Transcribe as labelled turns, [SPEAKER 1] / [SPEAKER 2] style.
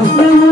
[SPEAKER 1] Thank you.